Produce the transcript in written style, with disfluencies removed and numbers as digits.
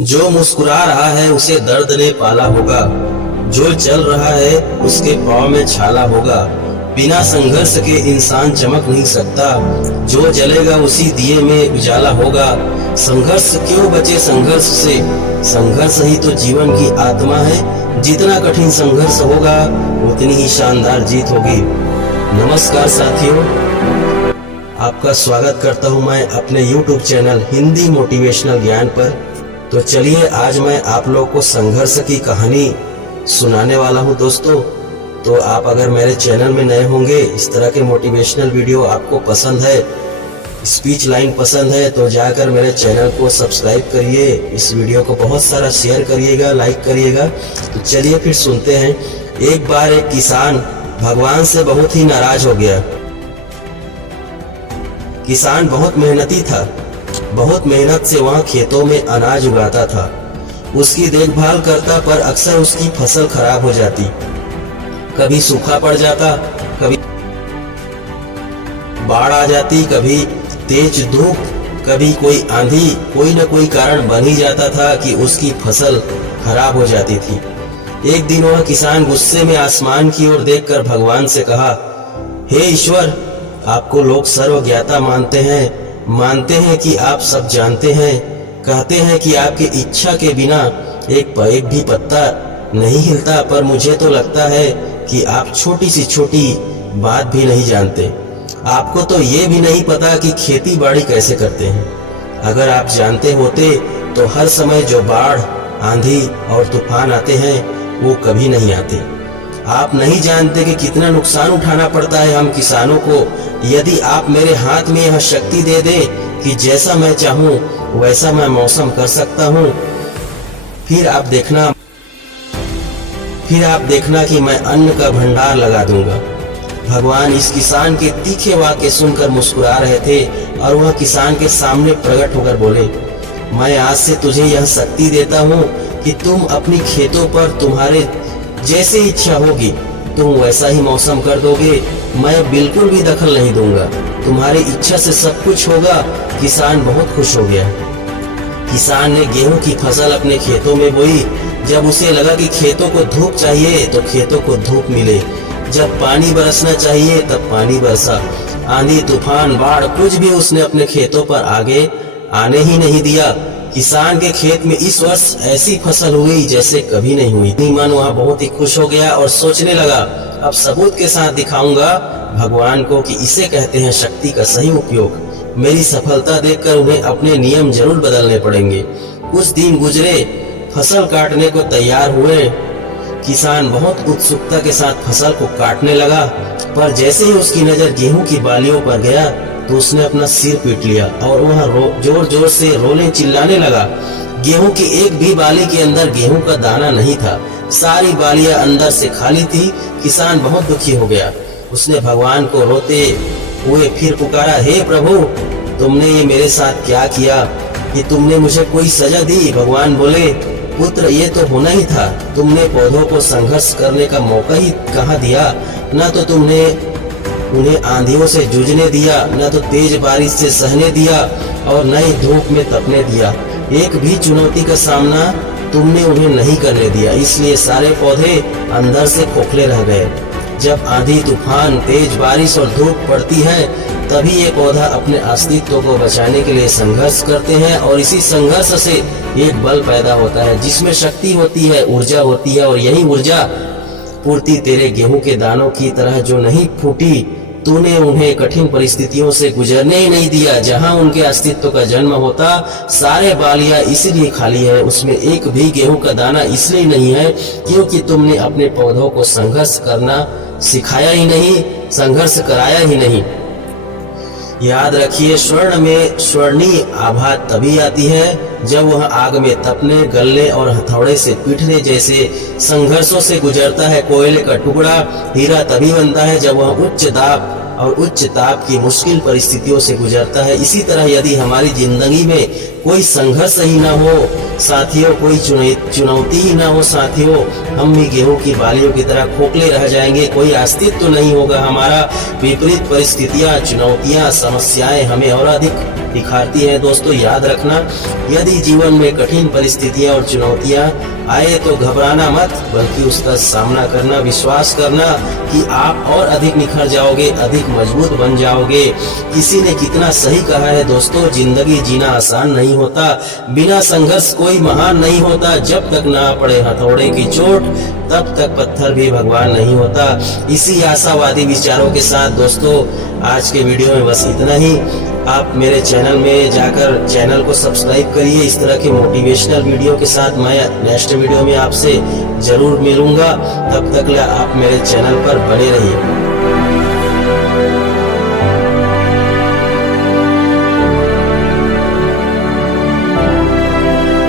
जो मुस्कुरा रहा है उसे दर्द ने पाला होगा, जो चल रहा है उसके पाँव में छाला होगा। बिना संघर्ष के इंसान चमक नहीं सकता, जो जलेगा उसी दिए में उजाला होगा। संघर्ष क्यों बचे संघर्ष से, संघर्ष ही तो जीवन की आत्मा है। जितना कठिन संघर्ष होगा उतनी ही शानदार जीत होगी। नमस्कार साथियों, आपका स्वागत करता हूं मैं अपने YouTube चैनल हिंदी मोटिवेशनल ज्ञान पर। तो चलिए आज मैं आप लोग को संघर्ष की कहानी सुनाने वाला हूं दोस्तों। तो आप अगर मेरे चैनल में नए होंगे, इस तरह के मोटिवेशनल वीडियो आपको पसंद है, स्पीच लाइन पसंद है, तो जाकर मेरे चैनल को सब्सक्राइब करिए। इस वीडियो को बहुत सारा शेयर करिएगा, लाइक करिएगा। तो चलिए फिर सुनते हैं। एक बार एक किसान भगवान से बहुत ही नाराज हो गया। किसान बहुत मेहनती था, बहुत मेहनत से वहाँ खेतों में अनाज उगाता था, उसकी देखभाल करता, पर अक्सर उसकी फसल खराब हो जाती। कभी सूखा पड़ जाता, कभी बाढ़ आ जाती, कभी तेज धूप, कभी कोई आंधी, कोई न कोई कारण बन ही जाता था कि उसकी फसल खराब हो जाती थी। एक दिन वह किसान गुस्से में आसमान की ओर देखकर भगवान से कहा, हे ईश्वर, आपको लोग सर्वज्ञाता मानते हैं कि आप सब जानते हैं, कहते हैं कि आपकी इच्छा के बिना एक भी पत्ता नहीं हिलता, पर मुझे तो लगता है कि आप छोटी सी छोटी बात भी नहीं जानते। आपको तो ये भी नहीं पता कि खेती बाड़ी कैसे करते हैं। अगर आप जानते होते तो हर समय जो बाढ़, आंधी और तूफान आते हैं वो कभी नहीं आते। आप नहीं जानते कि कितना नुकसान उठाना पड़ता है हम किसानों को। यदि आप मेरे हाथ में यह शक्ति दे दे कि जैसा मैं चाहूं वैसा मैं मौसम कर सकता हूं, फिर आप देखना कि मैं अन्न का भंडार लगा दूंगा। भगवान इस किसान के तीखे वाक्य सुनकर मुस्कुरा रहे थे और वह किसान के सामने प्रकट होकर बोले, मैं आज से तुझे यह शक्ति देता हूँ कि तुम अपनी खेतों पर तुम्हारे जैसे इच्छा होगी तुम वैसा ही मौसम कर दोगे। मैं बिल्कुल भी दखल नहीं दूंगा, तुम्हारी इच्छा से सब कुछ होगा। किसान बहुत खुश हो गया। किसान ने गेहूं की फसल अपने खेतों में बोई। जब उसे लगा कि खेतों को धूप चाहिए तो खेतों को धूप मिले, जब पानी बरसना चाहिए तब पानी बरसा। आंधी, तूफान, बाढ़ कुछ भी उसने अपने खेतों पर आगे आने ही नहीं दिया। किसान के खेत में इस वर्ष ऐसी फसल हुई जैसे कभी नहीं हुई। मन वहाँ बहुत ही खुश हो गया और सोचने लगा, अब सबूत के साथ दिखाऊंगा भगवान को कि इसे कहते हैं शक्ति का सही उपयोग। मेरी सफलता देखकर उन्हें अपने नियम जरूर बदलने पड़ेंगे। कुछ दिन गुजरे, फसल काटने को तैयार हुए। किसान बहुत उत्सुकता के साथ फसल को काटने लगा, पर जैसे ही उसकी नजर गेहूं की बालियों पर गया तो उसने अपना सिर पीट लिया और वह जोर जोर से रोने चिल्लाने लगा। गेहूं की एक भी बाली के अंदर गेहूं का दाना नहीं था, सारी बालियां अंदर से खाली थी। किसान बहुत दुखी हो गया। उसने भगवान को रोते हुए फिर पुकारा, हे प्रभु, तुमने ये मेरे साथ क्या किया कि तुमने मुझे कोई सजा दी? भगवान बोले, पुत्र, ये तो होना ही था। तुमने पौधों को संघर्ष करने का मौका ही कहाँ दिया? न तो तुमने उन्हें आंधियों से जूझने दिया, न तो तेज बारिश से सहने दिया और न ही धूप में तपने दिया। एक भी चुनौती का सामना तुमने उन्हें नहीं करने दिया, इसलिए सारे पौधे अंदर से खोखले रह गए। जब आंधी, तूफान, तेज बारिश और धूप पड़ती है तभी ये पौधा अपने अस्तित्व को बचाने के लिए संघर्ष करते हैं, और इसी संघर्ष से एक बल पैदा होता है जिसमें शक्ति होती है, ऊर्जा होती है। और यही ऊर्जा पूर्ति तेरे गेहूं के दानों की तरह जो नहीं फूटी, तूने उन्हें कठिन परिस्थितियों से गुजरने ही नहीं दिया। जहां उनके अस्तित्व का जन्म होता, सारे बालियां इसलिए खाली है, उसमें एक भी गेहूं का दाना इसलिए नहीं है क्योंकि तुमने अपने पौधों को संघर्ष करना सिखाया ही नहीं, संघर्ष कराया ही नहीं। याद रखिए, स्वर्ण में स्वर्णीय आभा तभी आती है जब वह आग में तपने, गलने और हथौड़े से पीटने जैसे संघर्षों से गुजरता है। कोयले का टुकड़ा हीरा तभी बनता है जब वह उच्च दाब और उच्च ताप की मुश्किल परिस्थितियों से गुजरता है। इसी तरह यदि हमारी जिंदगी में कोई संघर्ष ही ना हो साथियों, कोई चुनौती ही ना हो साथियों, हम भी गेहूं की बालियों की तरह खोखले रह जाएंगे। कोई अस्तित्व नहीं होगा हमारा। विपरीत परिस्थितियां, चुनौतियां, समस्याएं हमें और अधिक दिखाती है। दोस्तों याद रखना, यदि जीवन में कठिन परिस्थितियां और चुनौतियां आए तो घबराना मत, बल्कि उसका सामना करना, विश्वास करना कि आप और अधिक निखर जाओगे, अधिक मजबूत बन जाओगे। किसी ने कितना सही कहा है दोस्तों, जिंदगी जीना आसान नहीं होता, बिना संघर्ष कोई महान नहीं होता। जब तक ना पड़े हथौड़े की चोट, तब तक पत्थर भी भगवान नहीं होता। इसी आशावादी विचारों के साथ दोस्तों आज के वीडियो में बस इतना ही। आप मेरे चैनल में जाकर चैनल को सब्सक्राइब करिए। इस तरह के मोटिवेशनल वीडियो के साथ मैं नेक्स्ट वीडियो में आपसे जरूर मिलूंगा। तब तक आप मेरे चैनल पर बने रहिए।